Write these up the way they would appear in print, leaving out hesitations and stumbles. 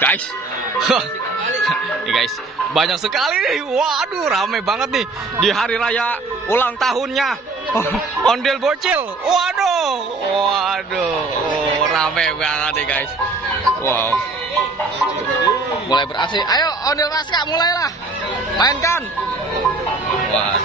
Guys, nih guys, banyak sekali nih. Waduh, rame banget nih di hari raya ulang tahunnya Ondel Bocil. Waduh, rame banget nih guys. Wow, mulai beraksi. Ayo Ondel Raska, mulailah, mainkan. Wah.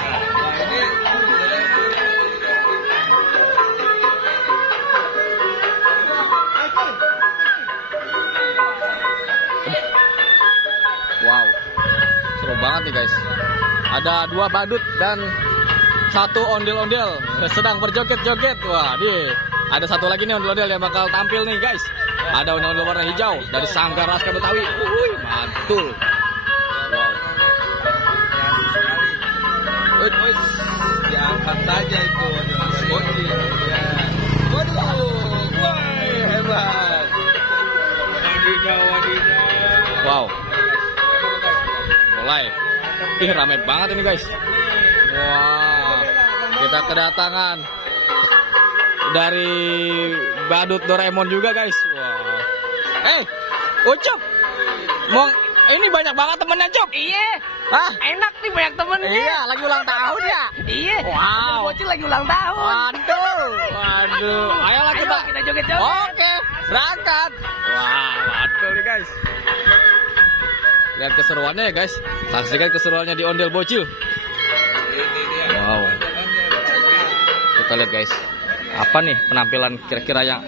Wow, seru banget nih guys. Ada 2 badut dan 1 ondel-ondel sedang berjoget-joget. Wah, nih ada 1 lagi nih ondel-ondel yang bakal tampil nih guys. Ada ondel-ondel warna hijau dari Sanggar Raska Betawi. Mantul. Wow. Diangkat saja itu ondel-ondel. Waduh, wah hebat. Wadidaw. Wow. Mulai. Ih, rame banget ini guys. Wah, kita kedatangan dari badut Doraemon juga guys. Wah. Ucup, ini banyak banget temennya Cup. Iya. Hah? Enak nih banyak temennya. Iya, lagi ulang tahun ya. Iya. Wow. Bocil lagi ulang tahun. Waduh. Ayolah kita joget-joget. Oke, berangkat. Wah, mantul nih guys. Lihat keseruannya ya guys. Saksikan keseruannya di Ondel Bocil. Wow. Kita lihat guys. Apa nih penampilan kira-kira yang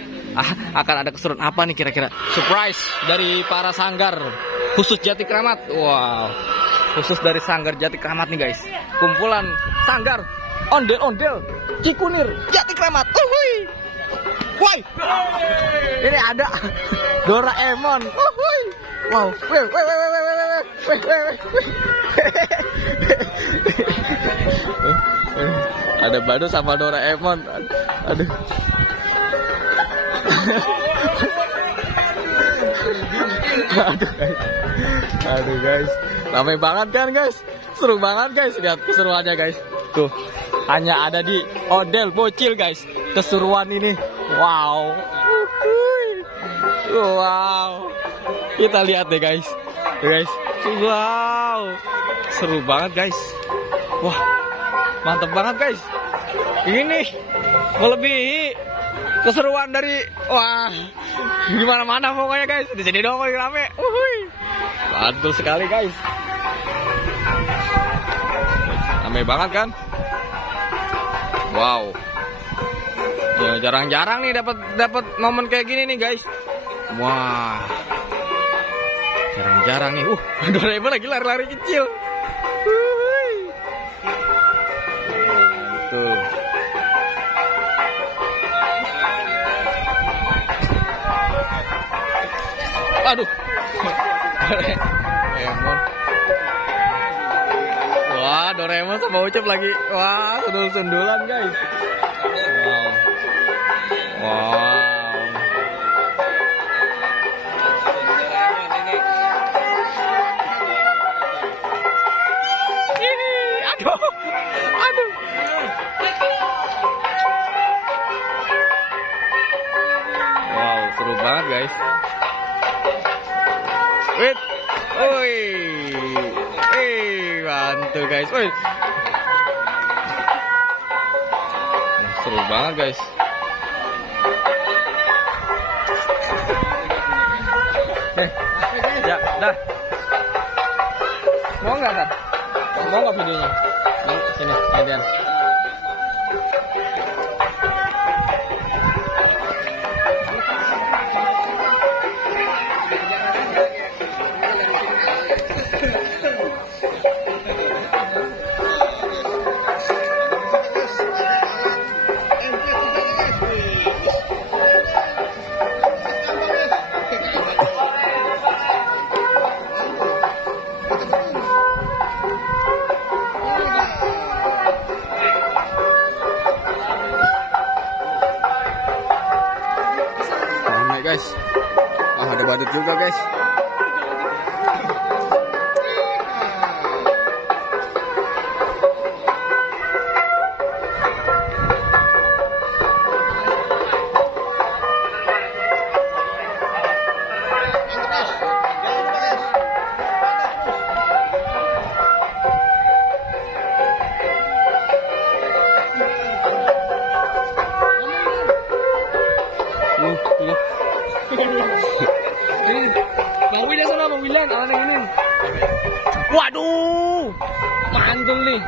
akan ada keseruan apa nih kira-kira? Surprise dari para sanggar khusus Jati Kramat. Wow. Khusus dari Sanggar Jati Kramat nih guys. Kumpulan sanggar ondel-ondel Cikunir Jati Kramat. Woi. Ini ada Doraemon. Wow. Ada badut sama Doraemon. Aduh. Aduh guys. Ramai banget kan guys. Seru banget guys. Lihat keseruannya guys. Tuh. Hanya ada di Ondel Bocil guys. Keseruan ini. Wow. Wow. Kita lihat deh guys. Guys. Wow. Seru banget guys. Wah. Mantap banget guys. Ini melebihi keseruan dari gimana-mana pokoknya guys. Di sini dong lagi rame. Mantul sekali guys. Rame banget kan? Wow. Ya, jarang-jarang nih dapat momen kayak gini nih guys. Wah. Jarang-jarang nih. Doraemon lagi lari-lari kecil. Tuh. Aduh. Doraemon. Wah, Doraemon sama Ucup lagi. Wah, sundul-sundulan guys. Wow. Wow. Aduh. Wow, seru banget guys. Wait. Mantul guys. Seru banget guys. Ya, dah. Mau nggak kan? Mau nggak videonya? Sini, gantian. Guys, ada badut juga guys. Ini Bang William sana, Bang William, anak ini. Waduh. Mantul nih.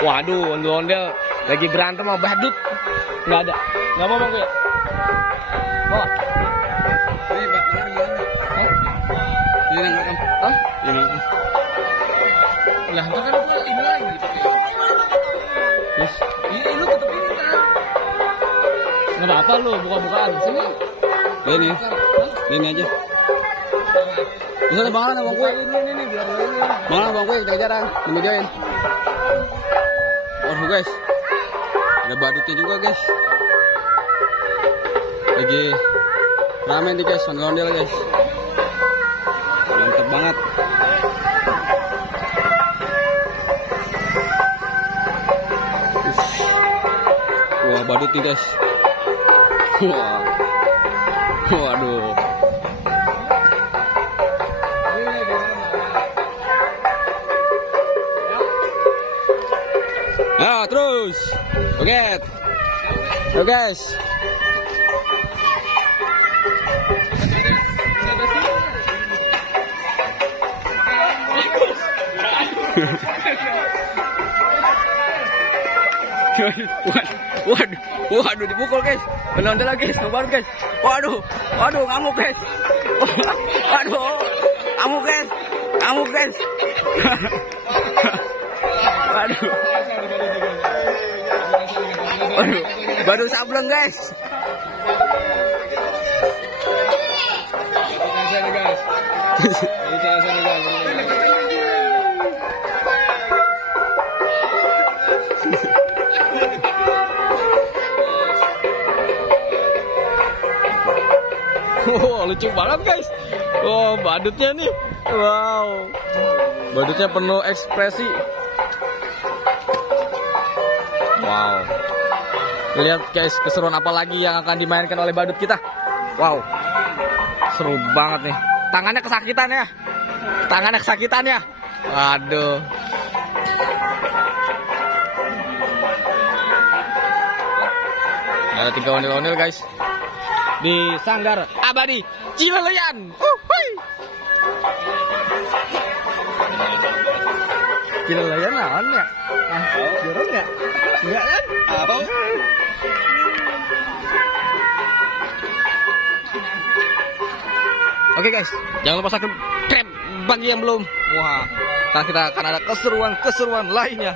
Waduh, ondel-ondel lagi berantem sama badut. Nggak ada. Nggak mau Bang Gue. Bawa. Ini Bang, ini nangkap. Hah? Ini. Lah, itu kan gua ini lagi dipakai. Terus Ini lu tetep ini kan. nggak apa lu buka-bukaan sini. Ini aja. Bisa ada bangalan Bang Gue. Ini biar ini. Bangalan Bang Gue kejar-kejaran, ngejain. Oh guys, ada badutnya juga guys. Lagi ramen nih guys, ondel-ondel guys. Mantap banget. Wah badut nih guys. Wah, waduh. Nah, terus. Oke. Oke, guys. Waduh, dipukul guys. Ondel lagi, sabar guys. Waduh, ngamuk guys. Waduh, ngamuk guys. Waduh, baru sableng guys. Wow, lucu banget guys. Wow, badutnya nih. Wow, badutnya penuh ekspresi. Wow. Lihat guys, keseruan apa lagi yang akan dimainkan oleh badut kita. Wow. Seru banget nih. Tangannya kesakitan ya. Waduh. Ada 3 ondel-ondel guys. Di Sanggar Abadi Cileleyan. Cileleyan naon ya? Jorong ya? Enggak kan? Apa? Oke guys, jangan lupa subscribe bagi yang belum. Wah, karena kita akan ada keseruan lainnya.